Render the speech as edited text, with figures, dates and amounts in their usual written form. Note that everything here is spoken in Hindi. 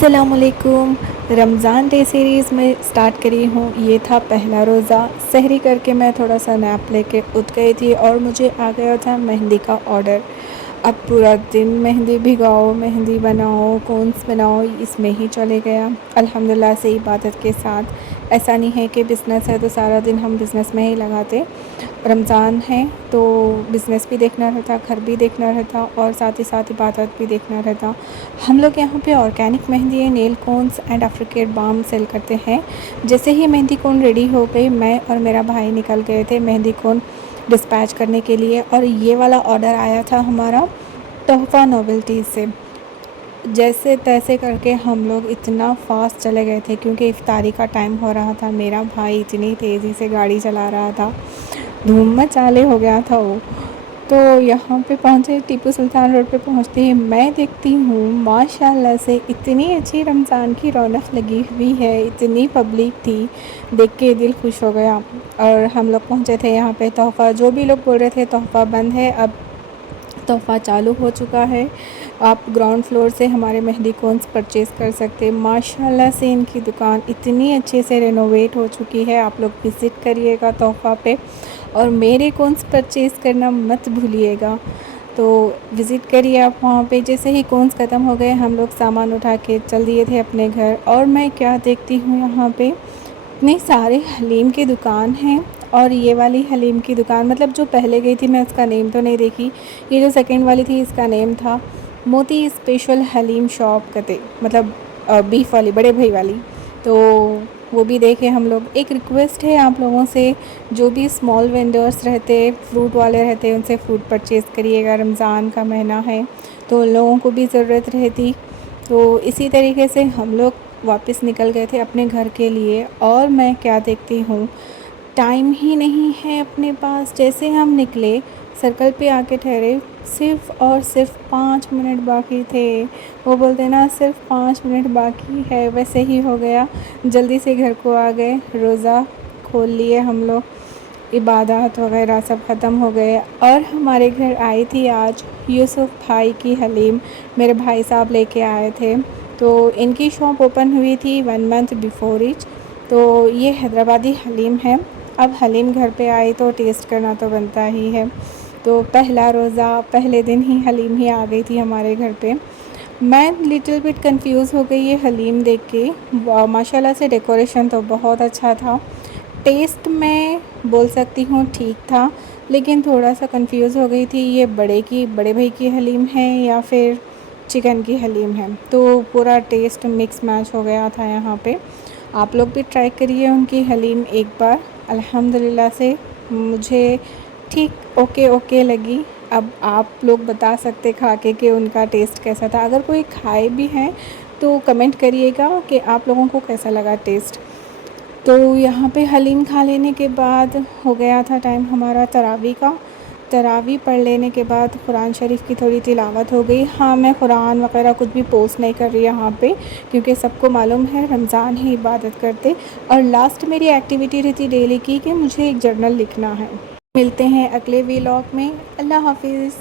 अस्सलामुअलैकुम। रमज़ान डे सीरीज़ में स्टार्ट करी हूँ। ये था पहला रोज़ा। सहरी करके मैं थोड़ा सा नैप लेके उठ गई थी और मुझे आ गया था मेहंदी का ऑर्डर। अब पूरा दिन मेहंदी भिगाओ, मेहंदी बनाओ, कोन्स बनाओ, इसमें ही चले गया। अल्हम्दुलिल्लाह से इबादत के साथ। ऐसा नहीं है कि बिज़नेस है तो सारा दिन हम बिज़नेस में ही लगाते। रमज़ान है तो बिज़नेस भी देखना रहता, घर भी देखना रहता और साथ ही साथ इबादत भी देखना रहता। हम लोग यहाँ पे organic mehndi, nail cones and apricot balm sell करते हैं। जैसे ही मेहंदी कोन रेडी हो गई, मैं और मेरा भाई निकल गए थे मेहंदी कोन डिस्पैच करने के लिए। और ये वाला ऑर्डर आया था हमारा तोहफ़ा नोवेल्टी से। जैसे तैसे करके हम लोग इतना फास्ट चले गए थे क्योंकि इफ्तारी का टाइम हो रहा था। मेरा भाई इतनी तेज़ी से गाड़ी चला रहा था, धूम मचाले हो गया था वो। तो यहाँ पे पहुँचे, टीपू सुल्तान रोड पे पहुँचते ही मैं देखती हूँ माशाल्लाह से इतनी अच्छी रमज़ान की रौनक लगी हुई है, इतनी पब्लिक थी, देख के दिल खुश हो गया। और हम लोग पहुँचे थे यहाँ पे तोहफ़ा, जो भी लोग बोल रहे थे तोहफ़ा बंद है, अब तोहफ़ा चालू हो चुका है। आप ग्राउंड फ्लोर से हमारे मेहंदी कोन्स परचेज़ कर सकते हैं। माशाल्लाह से इनकी दुकान इतनी अच्छे से रेनोवेट हो चुकी है। आप लोग विज़िट करिएगा तोहफ़ा पे और मेरे कोन्स परचेज़ करना मत भूलिएगा। तो विज़िट करिए आप वहाँ पे। जैसे ही कोन्स ख़त्म हो गए हम लोग सामान उठा के चल दिए थे अपने घर। और मैं क्या देखती हूँ यहाँ पे इतने सारे हलीम की दुकान हैं। और ये वाली हलीम की दुकान, मतलब जो पहले गई थी मैं उसका नेम तो नहीं देखी, ये जो सेकंड वाली थी इसका नेम था मोती स्पेशल हलीम शॉप कते, मतलब बीफ वाली, बड़े भाई वाली। तो वो भी देखे हम लोग। एक रिक्वेस्ट है आप लोगों से, जो भी स्मॉल वेंडर्स रहते, फ्रूट वाले रहते, उनसे फ्रूट परचेज़ करिएगा। रमज़ान का महीना है तो लोगों को भी ज़रूरत रहती। तो इसी तरीके से हम लोग वापस निकल गए थे अपने घर के लिए। और मैं क्या देखती हूँ, टाइम ही नहीं है अपने पास। जैसे हम निकले, सर्कल पे आके ठहरे, सिर्फ़ और सिर्फ 5 मिनट बाकी थे। वो बोलते ना सिर्फ 5 मिनट बाकी है, वैसे ही हो गया। जल्दी से घर को आ गए, रोज़ा खोल लिए हम लोग, इबादत वगैरह सब ख़त्म हो गए। और हमारे घर आई थी आज यूसुफ भाई की हलीम, मेरे भाई साहब लेके आए थे। तो इनकी शॉप ओपन हुई थी 1 मंथ बिफोर इच। तो ये हैदराबादी हलीम है। अब हलीम घर पे आई तो टेस्ट करना तो बनता ही है। तो पहला रोज़ा, पहले दिन ही हलीम ही आ गई थी हमारे घर पे। मैं लिटिल बिट कंफ्यूज़ हो गई ये हलीम देख के। माशाल्लाह से डेकोरेशन तो बहुत अच्छा था। टेस्ट मैं बोल सकती हूँ ठीक था, लेकिन थोड़ा सा कंफ्यूज़ हो गई थी ये बड़े भाई की हलीम है या फिर चिकन की हलीम है। तो पूरा टेस्ट मिक्स मैच हो गया था यहाँ पे। आप लोग भी ट्राई करिए उनकी हलीम एक बार। अल्हम्दुलिल्लाह से मुझे ठीक ओके ओके लगी। अब आप लोग बता सकते खा के कि उनका टेस्ट कैसा था। अगर कोई खाए भी हैं तो कमेंट करिएगा कि आप लोगों को कैसा लगा टेस्ट। तो यहाँ पे हलीम खा लेने के बाद हो गया था टाइम हमारा तरावी का। तरावी पढ़ लेने के बाद कुरान शरीफ की थोड़ी तिलावत हो गई। हाँ, मैं कुरान वगैरह कुछ भी पोस्ट नहीं कर रही यहाँ पे, क्योंकि सबको मालूम है रमज़ान ही इबादत करते। और लास्ट मेरी एक्टिविटी रहती डेली की कि मुझे एक जर्नल लिखना है। मिलते हैं अगले व्लॉग में। अल्लाह हाफिज़।